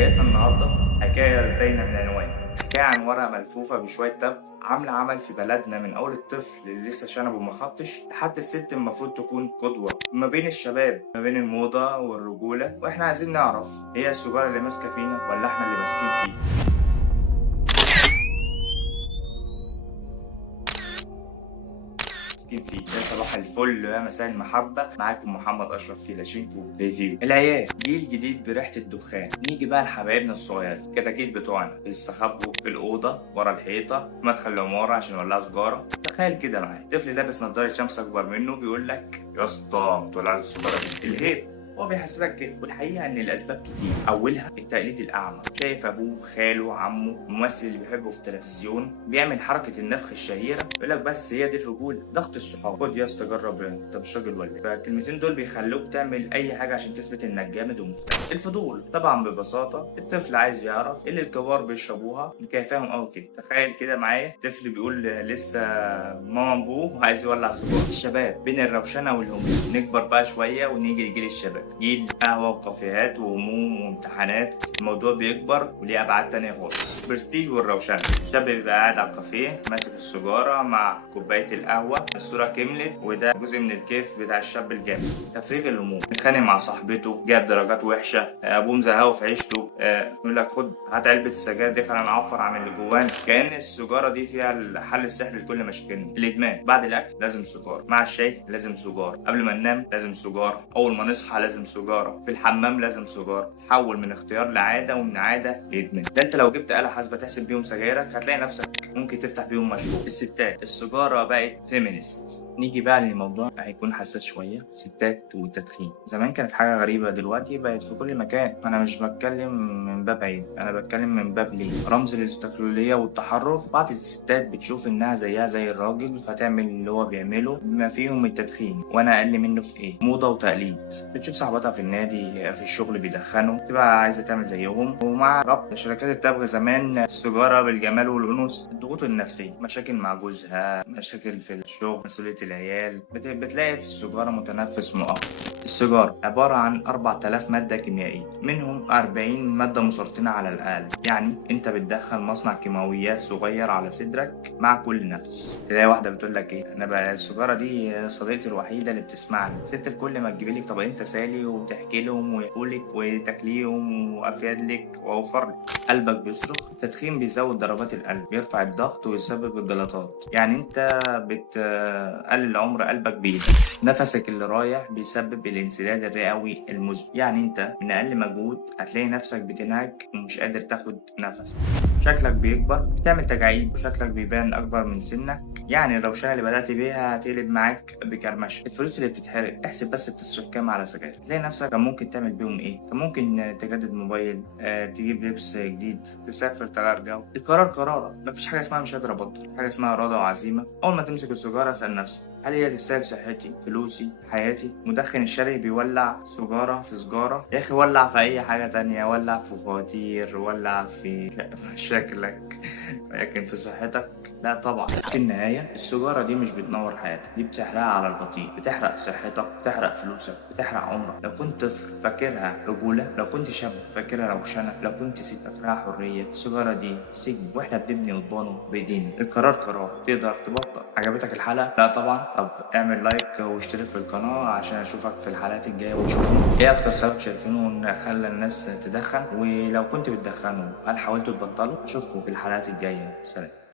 حكايتنا النهاردة حكاية باينة من العنوان، حكاية عن ورقة ملفوفة بشوية تبغ عاملة عمل في بلدنا، من أول الطفل اللي لسه شنبه مخطش لحد الست المفروض تكون قدوة ما بين الشباب، ما بين الموضة والرجولة. وإحنا عايزين نعرف، هي السجارة اللي ماسكة فينا ولا إحنا اللي ماسكين فيه؟ يا صباح الفل يا مساء المحبة، معاكم محمد أشرف في لاشينكو ريفيو. العيال جيل جديد بريحة الدخان. نيجي بقى لحبايبنا الصغيرين، الكتاكيت بتوعنا بيستخبوا في الأوضة ورا الحيطة في مدخل العمارة عشان يولعوا سجارة. تخيل كده معايا طفل لابس نضارة شمس أكبر منه بيقول لك يا اسطى تولع السجارة دي الهيب. هو بيحسسك كده، والحقيقة إن الأسباب كتير، أولها التقليد الأعمى. شايف أبوه خاله عمه الممثل اللي بيحبه في التلفزيون بيعمل حركة النفخ الشهيرة، يقول لك بس هي دي الرجولة، ضغط الصحاب، خد يا اسطى جرب أنت مش راجل ولا إيه؟ فالكلمتين دول بيخلوك تعمل أي حاجة عشان تثبت إنك جامد ومختلف. الفضول طبعا ببساطة، الطفل عايز يعرف إيه اللي الكبار بيشربوها مكيفاهم أوي كده. تخيل كده معايا طفل بيقول لسه ماما أبوه وعايز يولع سجارة. الشباب بين الروشنة والهموم، نكبر بقى شوية ونيجي لجيل الشباب، جيل قهوة وكافيهات وهموم وامتحانات. الموضوع بيكبر وليه أبعاد تانية خالص، برستيج والروشنة. الشاب بيبقى قاعد على الكافيه ماسك السيجارة مع كوباية القهوة، الصورة كملت وده جزء من الكيف بتاع الشاب الجامد. تفريغ الهموم، متخانق مع صاحبته، جاب درجات وحشة، أبوه مزهقه في عيشته، يقول لك خد هات علبة السجاير دي خلينا نعفر عن اللي جوانا. كأن السيجارة دي فيها الحل السحري لكل مشاكلنا. الإدمان، بعد الأكل لازم سيجارة، مع الشاي لازم سيجارة، قبل ما ننام لازم سيجارة، أول ما نصحى لازم سيجارة، في الحمام لازم سيجارة. تحول من اختيار لعادة ومن عادة لإدمان. ده أنت لو جبت آلة حاسبة تحسب بيهم سجايرك هتلاقي نفسك ممكن تفتح بيهم مشروع. الستات، السيجارة بقت فيمينيست. نيجي بقى للموضوع هيكون حساس شوية، الستات والتدخين. زمان كانت حاجة غريبة، دلوقتي بقت في كل مكان. أنا مش بتكلم من باب عيب، أنا بتكلم من باب ليه، رمز للاستقلالية والتحرر. بعض الستات بتشوف إنها زيها زي الراجل فتعمل اللي هو بيعمله بما فيهم التدخين، وأنا أقل منه في إيه؟ موضة وتقليد. بتشوف صاحباتها في النادي في الشغل بيدخنوا تبقى عايزة تعمل زيهم. ومع ربط شركات التبغ زمان السيجارة بالجمال والأنوثة. الضغوط النفسية، مشاكل مع جوزها، مشاكل في الشغل، مسؤولية العيال، بتلاقي في السيجارة متنفس مؤقت. السيجارة عبارة عن 4000 مادة كيميائية، منهم 40 مادة مسرطنة على الأقل. يعني أنت بتدخل مصنع كيماويات صغير على صدرك مع كل نفس. تلاقي واحدة بتقول لك إيه، أنا بقى السيجارة دي صديقتي الوحيدة اللي بتسمعني. ست الكل ما تجيبي لك طبقين تسالي وتحكي لهم ويحكوا لك وتاكليهم وأفيد لك وأوفر لك. قلبك بيصرخ، التدخين بيزود ضربات القلب، بيرفع الضغط ويسبب الجلطات. يعني أنت بتقلل عمر قلبك بإيدك. نفسك اللي رايح بيسبب الانسداد الرئوي المزمن. يعني انت من اقل مجهود هتلاقي نفسك بتنهج ومش قادر تاخد نفس. شكلك بيكبر، بتعمل تجاعيد وشكلك بيبان اكبر من سنك. يعني الروشنه اللي بدات بيها هتقلب معاك بكرمشه. الفلوس اللي بتتحرق، احسب بس بتصرف كام على سجاير، تلاقي نفسك كان ممكن تعمل بيهم ايه. كان ممكن تجدد موبايل، تجيب لبس جديد، تسافر، تغير جو. القرار قرارك، مفيش حاجه اسمها مش قادر ابطل، حاجه اسمها اراده وعزيمه. اول ما تمسك السيجاره اسال نفسك، هل هي تستاهل صحتي، فلوسي، حياتي؟ مدخن الشرقي بيولع سجارة في سجارة، يا أخي ولع في أي حاجة تانية، ولع في فواتير، ولع في شكلك، لكن في صحتك لا طبعا. في النهاية السجارة دي مش بتنور حياتك، دي بتحرقها على البطيء، بتحرق صحتك، بتحرق فلوسك، بتحرق عمرك. لو كنت طفل فاكرها رجولة، لو كنت شاب فاكرها روشنة، لو كنت ست فاكرها حرية، السجارة دي سجن واحنا بنبني قضبانه بايدينا. القرار قرار، تقدر تبطل. عجبتك الحلقة؟ لا طبعا. طب اعمل لايك واشترك في القناة عشان اشوفك في الحلقات الجاية، وتشوفني ايه اكتر سبب شايفينه ان خلى الناس تدخن، ولو كنت بتدخنوا هل حاولتوا تبطلوا؟ اشوفكم في الحلقات الجاية، سلام.